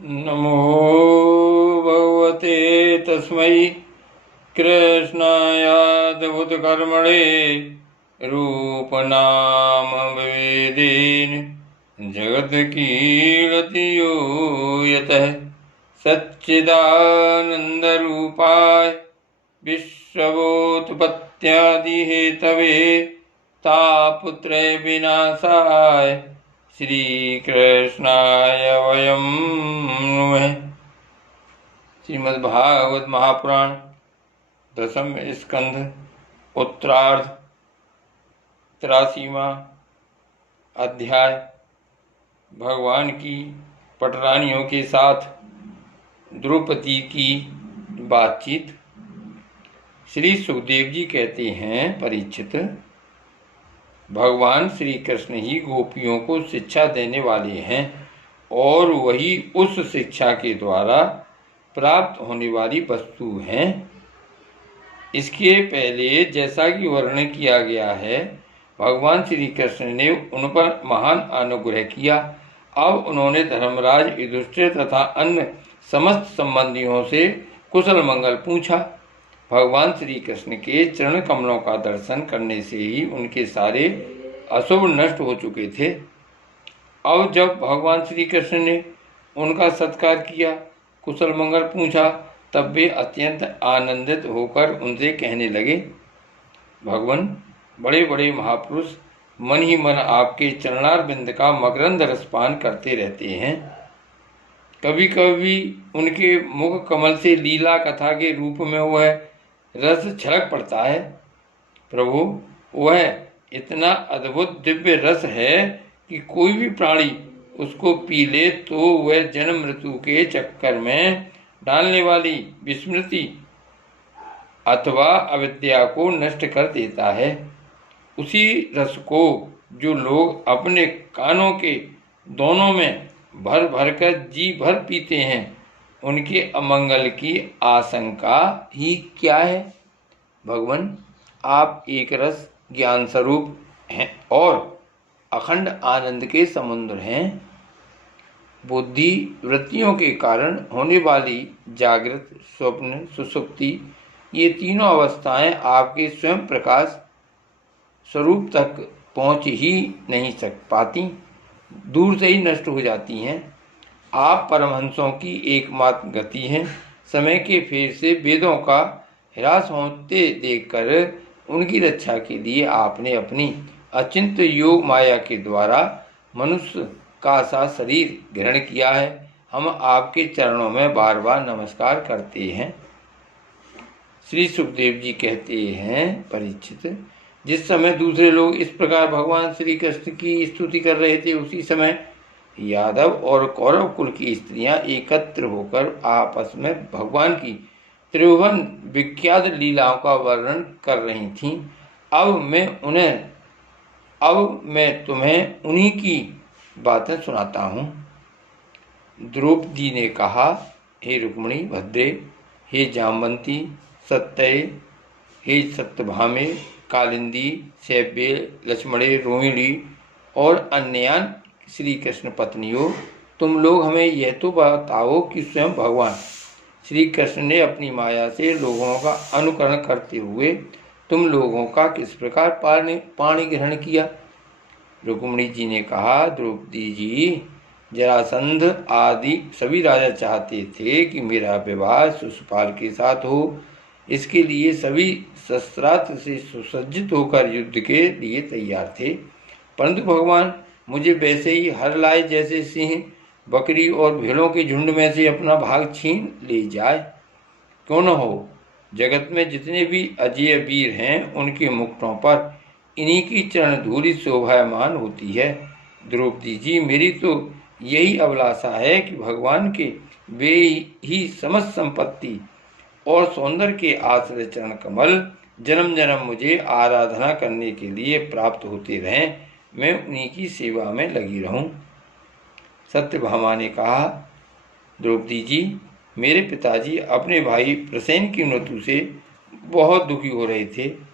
नमो भगवते तस्मै कृष्णायाद्भुतकर्मणे रूपनामवेदेन जगत्कीर्ति यो यतः सच्चिदानन्दरूपाय विश्वोत्पत्त्यादिहेतवे तापत्रय विनाशाय श्री कृष्णाय वयं नमः। श्रीमद्भागवत महापुराण दशम स्कंध उत्तरार्ध 83वां अध्याय। भगवान की पटरानियों के साथ द्रौपदी की बातचीत। श्री सुखदेव जी कहते हैं, परीक्षित, भगवान श्री कृष्ण ही गोपियों को शिक्षा देने वाले हैं और वही उस शिक्षा के द्वारा प्राप्त होने वाली वस्तु हैं। इसके पहले जैसा कि वर्णन किया गया है, भगवान श्री कृष्ण ने उन पर महान अनुग्रह किया। अब उन्होंने धर्मराज युधिष्ठिर तथा अन्य समस्त संबंधियों से कुशल मंगल पूछा। भगवान श्री कृष्ण के चरण कमलों का दर्शन करने से ही उनके सारे अशुभ नष्ट हो चुके थे। अब जब भगवान श्री कृष्ण ने उनका सत्कार किया, कुशल मंगल पूछा, तब वे अत्यंत आनंदित होकर उनसे कहने लगे, भगवान, बड़े बड़े महापुरुष मन ही मन आपके चरणारविंद का मकरंद रसपान करते रहते हैं। कभी कभी उनके मुख कमल से लीला कथा के रूप में वह रस छलक पड़ता है। प्रभु, वह इतना अद्भुत दिव्य रस है कि कोई भी प्राणी उसको पी ले तो वह जन्म मृत्यु के चक्कर में डालने वाली विस्मृति अथवा अविद्या को नष्ट कर देता है। उसी रस को जो लोग अपने कानों के दोनों में भर भर कर जी भर पीते हैं, उनके अमंगल की आशंका ही क्या है। भगवान, आप एक रस ज्ञान स्वरूप हैं और अखंड आनंद के समुद्र हैं। बुद्धि वृत्तियों के कारण होने वाली जागृत, स्वप्न, सुषुप्ति, ये तीनों अवस्थाएं आपके स्वयं प्रकाश स्वरूप तक पहुँच ही नहीं पाती, दूर से ही नष्ट हो जाती हैं। आप परमहंसों की एकमात्र गति हैं। समय के फेर से वेदों का ह्रास होते देखकर उनकी रक्षा के लिए आपने अपनी अचिंत्य योग माया के द्वारा मनुष्य का सा शरीर ग्रहण किया है। हम आपके चरणों में बार बार नमस्कार करते हैं। श्री सुखदेव जी कहते हैं, परीक्षित, जिस समय दूसरे लोग इस प्रकार भगवान श्री कृष्ण की स्तुति कर रहे थे, उसी समय यादव और कौरव कुल की स्त्रियां एकत्र होकर आपस में भगवान की त्रिभुवन विख्यात लीलाओं का वर्णन कर रही थीं। अब मैं तुम्हें उन्हीं की बातें सुनाता हूँ। द्रौपदी ने कहा, हे रुक्मिणी भद्रे, हे जामवंती, सत्यय, हे सत्यभामे, कालिंदी, शैब्य, लक्ष्मणे, रोहिणी और अन्यान श्री कृष्ण पत्नियों, तुम लोग हमें यह तो बताओ कि स्वयं भगवान श्री कृष्ण ने अपनी माया से लोगों का अनुकरण करते हुए तुम लोगों का किस प्रकार पाणी ग्रहण किया। रुक्मिणी जी ने कहा, द्रौपदी जी, जरासंध आदि सभी राजा चाहते थे कि मेरा विवाह शिशुपाल के साथ हो। इसके लिए सभी शस्त्रास्त्र से सुसज्जित होकर युद्ध के लिए तैयार थे, परंतु भगवान मुझे वैसे ही हर लाए जैसे सिंह बकरी और भेड़ों के झुंड में से अपना भाग छीन ले जाए। क्यों न हो, जगत में जितने भी अजय वीर हैं, उनके मुकुटों पर इन्हीं की चरण धूलि शोभायमान होती है। द्रौपदी जी, मेरी तो यही अभिलाषा है कि भगवान के वे ही समस्त संपत्ति और सौंदर्य के आश्रय चरण कमल जन्म जन्म मुझे आराधना करने के लिए प्राप्त होते रहें, मैं उन्हीं की सेवा में लगी रहूं। सत्यभामा ने कहा, द्रौपदी जी, मेरे पिताजी अपने भाई प्रसेन की मृत्यु से बहुत दुखी हो रहे थे,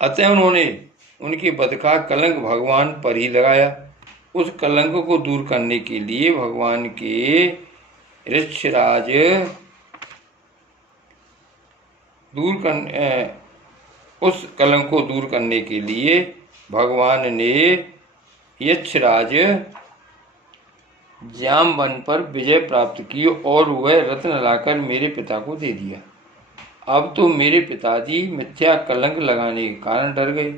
अतः उन्होंने उनके वध का कलंक भगवान पर ही लगाया। उस कलंक को दूर करने के लिए भगवान के ऋक्षराज उस कलंक को दूर करने के लिए भगवान ने यक्षराज जामवन पर विजय प्राप्त की और वह रत्न लाकर मेरे पिता को दे दिया। अब तो मेरे पिताजी मिथ्या कलंक लगाने के कारण डर गए।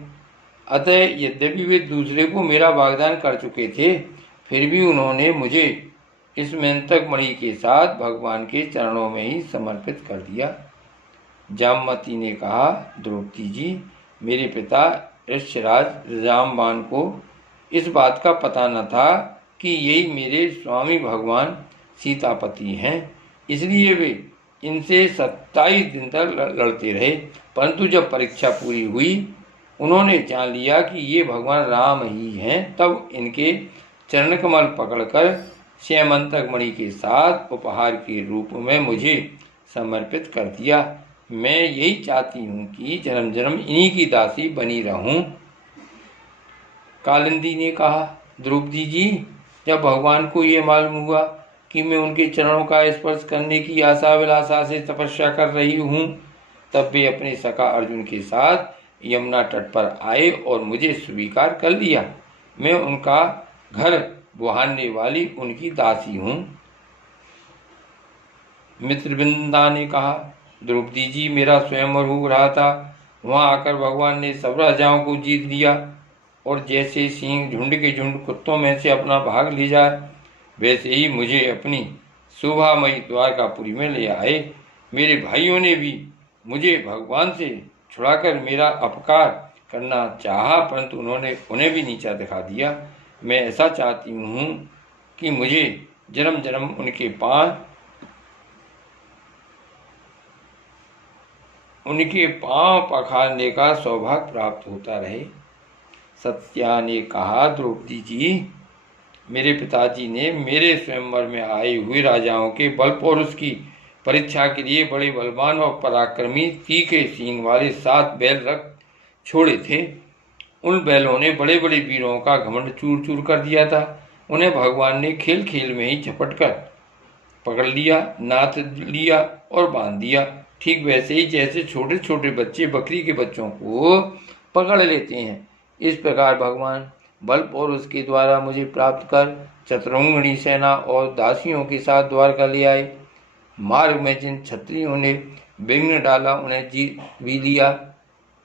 अतः यद्यपि वे दूसरे को मेरा वाग्दान कर चुके थे, फिर भी उन्होंने मुझे इस मेंतक मणि के साथ भगवान के चरणों में ही समर्पित कर दिया। जामवती ने कहा, द्रौपदी जी, मेरे पिता ऋक्षराज जामवान को इस बात का पता न था कि यही मेरे स्वामी भगवान सीतापति हैं, इसलिए वे इनसे 27 दिन तक लड़ते रहे। परंतु जब परीक्षा पूरी हुई, उन्होंने जान लिया कि ये भगवान राम ही हैं, तब इनके चरण कमल पकड़कर श्यामंतक मणि के साथ उपहार के रूप में मुझे समर्पित कर दिया। मैं यही चाहती हूँ कि जन्म जन्म इन्हीं की दासी बनी रहूं। कालिंदी ने कहा, द्रौपदी जी, जब भगवान को ये मालूम हुआ कि मैं उनके चरणों का स्पर्श करने की आशा विलासा से तपस्या कर रही हूँ, तब वे अपने सखा अर्जुन के साथ यमुना तट पर आए और मुझे स्वीकार कर लिया। मैं उनका घर बुहारने वाली उनकी दासी हूँ। मित्रवृंदा ने कहा, द्रौपदी जी, मेरा स्वयंवर हो रहा था, वहाँ आकर भगवान ने सब राजाओं को जीत लिया और जैसे सिंह झुंड के झुंड कुत्तों में से अपना भाग ले जाए, वैसे ही मुझे अपनी शोभामयी द्वारकापुरी में ले आए। मेरे भाइयों ने भी मुझे भगवान से छुड़ाकर मेरा अपकार करना चाहा, परंतु उन्होंने उन्हें भी नीचा दिखा दिया। मैं ऐसा चाहती हूँ कि मुझे जन्म जन्म उनके पांव पखारने का सौभाग्य प्राप्त होता रहे। सत्या ने कहा, द्रौपदी जी, मेरे पिताजी ने मेरे स्वयंवर में आए हुए राजाओं के बल पौरुष की परीक्षा के लिए बड़े बलवान और पराक्रमी तीखे सींग वाले 7 बैल रख छोड़े थे। उन बैलों ने बड़े बड़े वीरों का घमंड चूर चूर कर दिया था। उन्हें भगवान ने खेल खेल में ही झपट कर पकड़ लिया, नाथ लिया और बांध दिया। ठीक वैसे ही जैसे छोटे छोटे बच्चे बकरी के बच्चों को पकड़ लेते हैं, इस प्रकार भगवान बल पौरुष के द्वारा मुझे प्राप्त कर चतुरंगिणी सेना और दासियों के साथ द्वारका ले आए। मार्ग में जिन क्षत्रियों ने विघ्न डाला, उन्हें जीत भी लिया।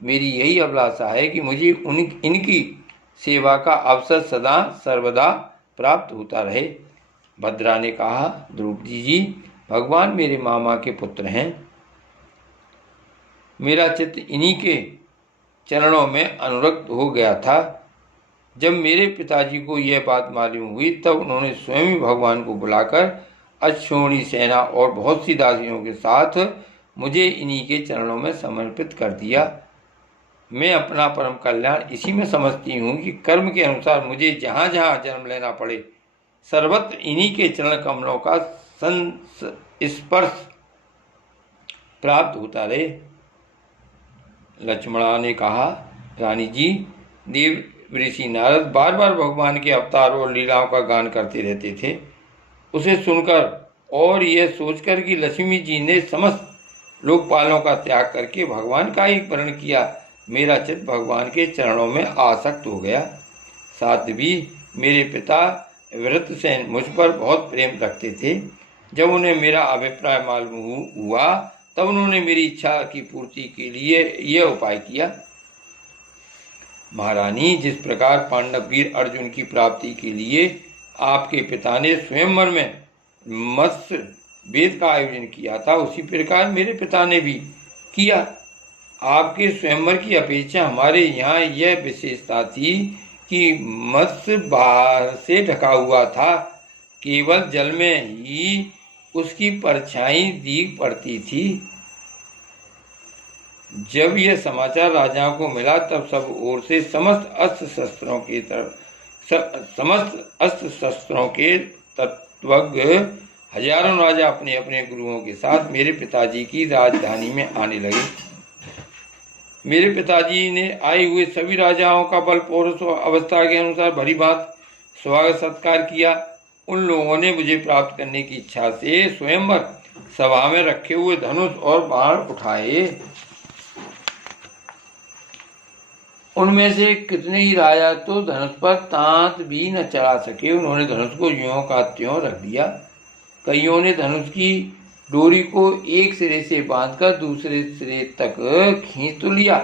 मेरी यही अभिलाषा है कि मुझे इनकी सेवा का अवसर सदा सर्वदा प्राप्त होता रहे। भद्रा ने कहा, द्रौपदी जी, भगवान मेरे मामा के पुत्र हैं। मेरा चित्त इन्हीं के चरणों में अनुरक्त हो गया था। जब मेरे पिताजी को यह बात मालूम हुई, तब उन्होंने स्वयं ही भगवान को बुलाकर अश्वनी सेना और बहुत सी दासियों के साथ मुझे इन्हीं के चरणों में समर्पित कर दिया। मैं अपना परम कल्याण इसी में समझती हूँ कि कर्म के अनुसार मुझे जहाँ जहाँ जन्म लेना पड़े, सर्वत्र इन्हीं के चरण कमलों का स्पर्श प्राप्त होता रहे। लक्ष्मणा ने कहा, रानी जी, देव ऋषि नारद बार बार भगवान के अवतार और लीलाओं का गान करते रहते थे। उसे सुनकर और यह सोचकर कि लक्ष्मी जी ने समस्त लोकपालों का त्याग करके भगवान का ही वर्ण किया, मेरा चित्त भगवान के चरणों में आसक्त हो गया। साथ भी मेरे पिता वृत्रसेन मुझ पर बहुत प्रेम रखते थे। जब उन्हें मेरा अभिप्राय मालूम हुआ, तब उन्होंने मेरी इच्छा की पूर्ति के लिए यह उपाय किया। महारानी, जिस प्रकार पांडव वीर अर्जुन की प्राप्ति के लिए आपके पिता ने स्वयंवर में मत्स्य वेद का आयोजन किया था, उसी प्रकार मेरे पिता ने भी किया। आपके स्वयंवर की अपेक्षा हमारे यहाँ यह विशेषता थी कि मत्स्य बाहर से ढका हुआ था, केवल जल में ही उसकी परछाई दिख पड़ती थी। जब यह समाचार राजाओं को मिला, तब सब ओर से समस्त अस्त्र शस्त्रों के तत्वज्ञ हजारों राजा अपने अपने गुरुओं के साथ मेरे पिताजी की राजधानी में आने लगे। मेरे पिताजी ने आए हुए सभी राजाओं का बल पौरुष और अवस्था के अनुसार भली बात स्वागत सत्कार किया। उन लोगों ने मुझे प्राप्त करने की इच्छा से स्वयंवर सभा में रखे हुए धनुष और बाण उठाए। उनमें से कितने ही राजा तो धनुष पर तांत भी न चढ़ा सके। उन्होंने धनुष को ज्यों का त्यों रख दिया। कईयों ने धनुष की डोरी को एक सिरे से बांधकर दूसरे सिरे तक खींच तो लिया,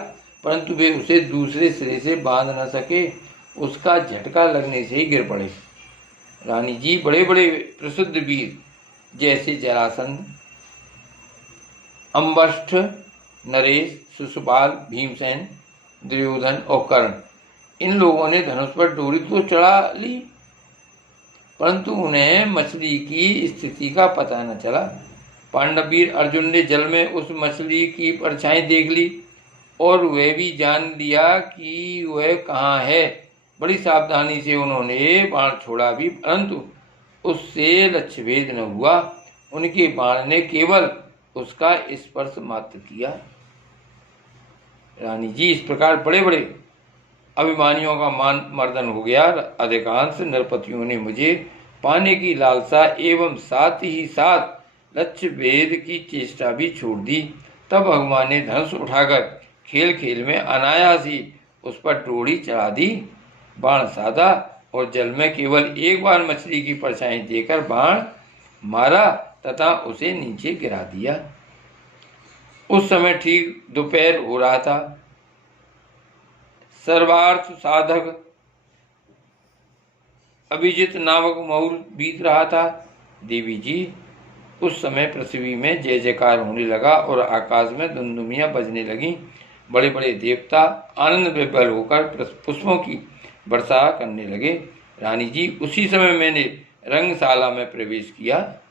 परंतु वे उसे दूसरे सिरे से बांध न सके। उसका झटका लगने से ही गिर पड़े। रानी जी बड़े बड़े प्रसिद्ध वीर जैसे जरासंध, अम्बष्ठ, नरेश, शिशुपाल, भीमसेन, दुर्योधन और कर्ण, इन लोगों ने धनुष पर डोरी तो चढ़ा ली, परंतु उन्हें मछली की स्थिति का पता न चला। पांडवीर अर्जुन ने जल में उस मछली की परछाई देख ली और वह भी जान लिया कि वह कहाँ है। बड़ी सावधानी से उन्होंने बाण छोड़ा भी, परंतु उससे लक्ष्य भेद न हुआ। उनके बाण ने केवल उसका स्पर्श मात्र किया। रानी जी इस प्रकार बड़े बड़े अभिमानियों का मान मर्दन हो गया। अधिकांश नरपतियों ने मुझे पाने की लालसा एवं साथ ही साथ लक्ष्य भेद की चेष्टा भी छोड़ दी। तब भगवान ने धनुष उठाकर खेल खेल में अनायास ही उस पर डोरी चढ़ा दी, बाण साधा और जल में केवल एक बार मछली की परछाई देकर बाण मारा तथा उसे नीचे गिरा दिया। उस समय ठीक दोपहर हो रहा था। सर्वार्थ साधक अभिजित नामक मुहूर्त बीत रहा था। देवी जी उस समय पृथ्वी में जय जयकार होने लगा और आकाश में धुंधुमियां बजने लगी। बड़े बड़े देवता आनंद विभोर होकर पुष्पों की वर्षा करने लगे। रानी जी उसी समय मैंने रंगशाला में प्रवेश किया।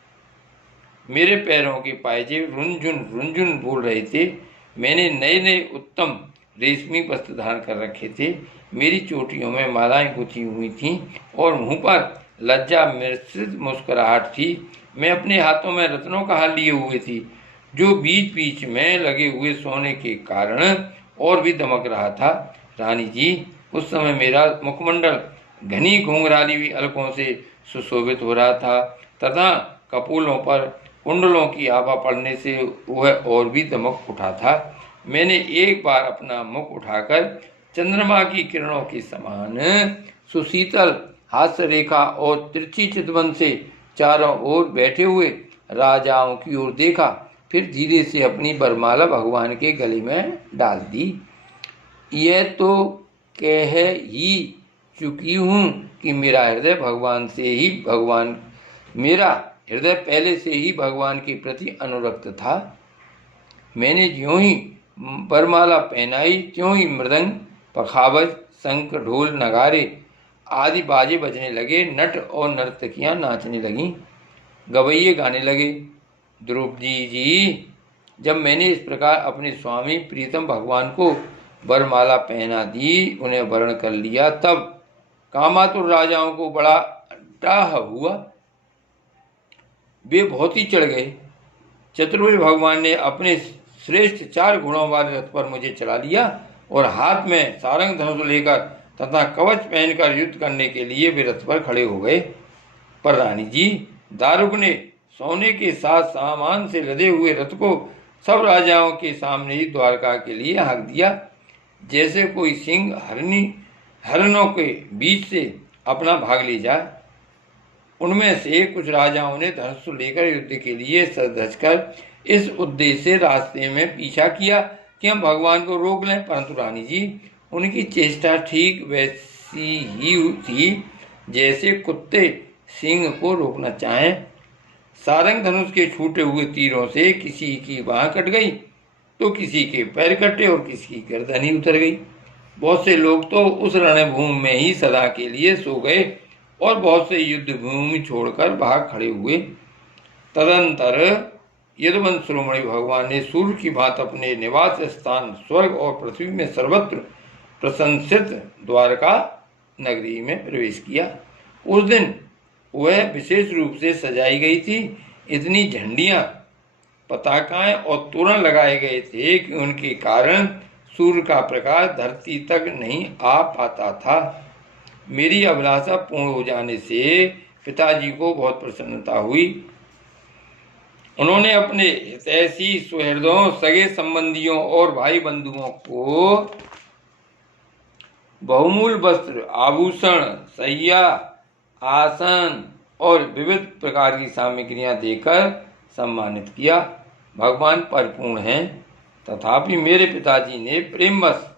मेरे पैरों के पायजे रुंझुन रुंझुन बोल रहे थे। मैंने नए नए उत्तम रेशमी वस्त्र धारण कर रखे थे। मेरी चोटियों में मालाएं गुथी हुई थीं और मुंह पर लज्जा मिश्रित मुस्कुराहट थी। मैं अपने हाथों में रत्नों का हार लिए हुए थी, जो बीच बीच में लगे हुए सोने के कारण और भी दमक रहा था। रानी जी उस समय मेरा मुखमंडल घनी घुंघराली हुई अलकों से सुशोभित हो रहा था तथा कपोलों पर कुंडलों की आभा पड़ने से वह और भी दमक उठा था। मैंने एक बार अपना मुख उठाकर चंद्रमा की किरणों के समान सुशीतल हास्य रेखा और तिरछी चितवन से चारों ओर बैठे हुए राजाओं की ओर देखा, फिर धीरे से अपनी बरमाला भगवान के गले में डाल दी। यह तो कह ही चुकी हूँ कि मेरा हृदय पहले से ही भगवान के प्रति अनुरक्त था। मैंने ज्यों ही बरमाला पहनाई त्यों ही मृदंग, पखावज, शंख, ढोल, नगारे आदि बाजे बजने लगे। नट और नर्तकियां नाचने लगीं, गवैये गाने लगे। द्रौपदी जी जब मैंने इस प्रकार अपने स्वामी प्रीतम भगवान को बरमाला पहना दी, उन्हें वरण कर लिया, तब कामातुर राजाओं को बड़ा डाह हुआ। वे बहुत ही चढ़ गए। चतुर्भुज भगवान ने अपने श्रेष्ठ 4 घोड़ों वाले रथ पर मुझे चढ़ा लिया और हाथ में सारंग धनुष लेकर तथा कवच पहनकर युद्ध करने के लिए वे रथ पर खड़े हो गए। पर रानी जी दारुक ने सोने के साथ सामान से लदे हुए रथ को सब राजाओं के सामने ही द्वारका के लिए हाँक दिया, जैसे कोई सिंह हरणों के बीच से अपना भाग ले जाए। उनमें से कुछ राजाओं ने धनुष लेकर युद्ध के लिए सज धज कर इस उद्देश्य से रास्ते में पीछा किया कि हम भगवान को रोक लें, परंतु रानी जी उनकी चेष्टा ठीक वैसी ही थी जैसे कुत्ते सिंह को रोकना चाहें। सारंग धनुष के छूटे हुए तीरों से किसी की बाँह कट गई तो किसी के पैर कटे और किसी की गर्दन ही उतर गई। बहुत से लोग तो उस रणभूमि में ही सदा के लिए सो गए और बहुत से युद्ध भूमि छोड़कर भाग खड़े हुए। तदंतर यदुवंश शिरोमणि भगवान ने सूर्य की भांति अपने निवास स्थान स्वर्ग और पृथ्वी में सर्वत्र प्रशंसित द्वारका नगरी में प्रवेश किया। उस दिन वह विशेष रूप से सजाई गई थी। इतनी झंडियां, पताकाएं और तोरण लगाए गए थे कि उनके कारण सूर्य का प्रकाश धरती तक नहीं आ पाता था। मेरी अभिलाषा पूर्ण हो जाने से पिताजी को बहुत प्रसन्नता हुई। उन्होंने अपने हितैषी सुहृदों, सगे संबंधियों और भाई बंधुओं को बहुमूल्य वस्त्र, आभूषण, सैया, आसन और विविध प्रकार की सामग्रियां देकर सम्मानित किया। भगवान परिपूर्ण हैं, तथापि मेरे पिताजी ने प्रेमवश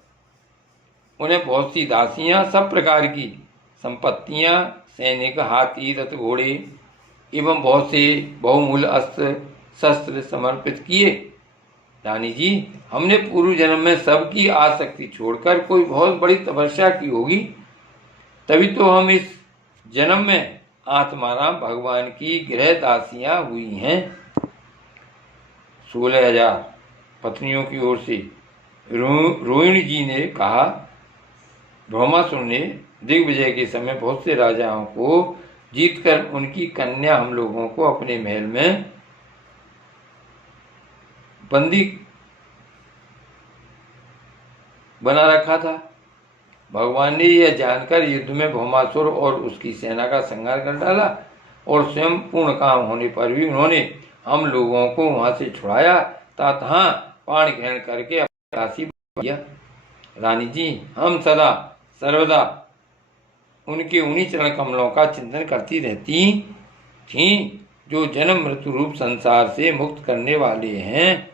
उन्हें बहुत सी दासियां, सब प्रकार की संपत्तियां, सैनिक, हाथी, रथ, घोड़े एवं बहुत से बहुमूल्य अस्त्र शस्त्र समर्पित किए। रानी जी, हमने पूर्व जन्म में सबकी आसक्ति छोड़कर कोई बहुत बड़ी तपस्या की होगी, तभी तो हम इस जन्म में आत्माराम भगवान की गृह दासियां हुई हैं। 16,000 पत्नियों की ओर से रोहिणी जी ने कहा। ब्रह्मासुर ने दिग्विजय के समय बहुत से राजाओं को जीतकर उनकी कन्या हम लोगों को अपने महल में बंदी बना रखा था। भगवान ने यह जानकर युद्ध में भौमासुर और उसकी सेना का संहार कर डाला और स्वयं पूर्ण काम होने पर भी उन्होंने हम लोगों को वहां से छुड़ाया तथा प्राण ग्रहण करके अपनी दासी बना दिया। रानी जी, हम सदा सर्वदा उनके उन्हीं चरण कमलों का चिंतन करती रहती थीं, जो जन्म मृत्यु रूप संसार से मुक्त करने वाले हैं।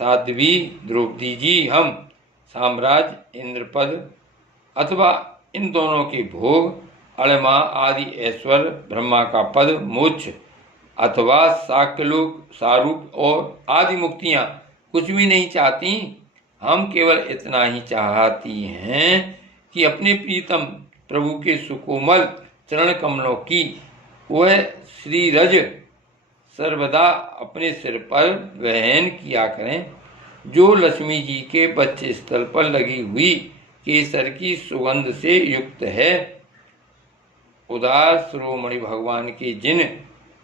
साध्वी द्रौपदी जी, हम साम्राज्य, इंद्रपद अथवा इन दोनों के भोग, अणिमा आदि ऐश्वर्य, ब्रह्मा का पद, मोक्ष अथवा साक्यलोक, सारूप और आदि मुक्तियां कुछ भी नहीं चाहती। हम केवल इतना ही चाहती हैं कि अपने प्रीतम प्रभु के सुकोमल चरण कमलों की वह श्री रज सर्वदा अपने सिर पर ग्रहण किया करें, जो लक्ष्मी जी के बच्चे स्थल पर लगी हुई केसर की सुगंध से युक्त है। उदार शिरोमणि भगवान के जिन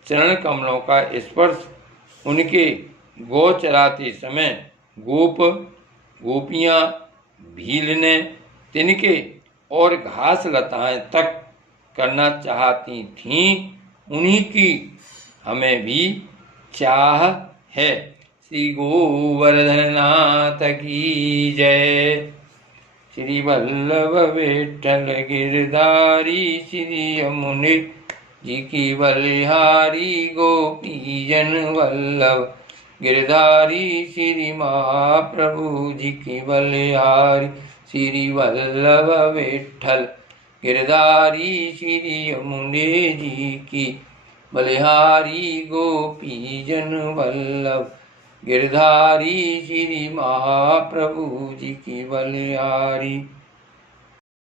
चरण कमलों का स्पर्श उनके गौ चराते समय गोप गोपियां, भीलने, तिनके और घास लताएं तक करना चाहती थीं, उन्हीं की हमें भी चाह है। श्री गोवर्धननाथ की जय। श्री वल्लभ विठ्ठल गिरधारी, श्री यमुने जी की बलिहारी, गोपी जन वल्लभ गिरधारी, श्री महाप्रभु जी की बलिहारी, श्री वल्लभ विठ्ठल गिरधारी, श्री यमुने जी की बलिहारी, गोपी जन वल्लभ गिरधारी, श्री महाप्रभु जी की बलिहारी।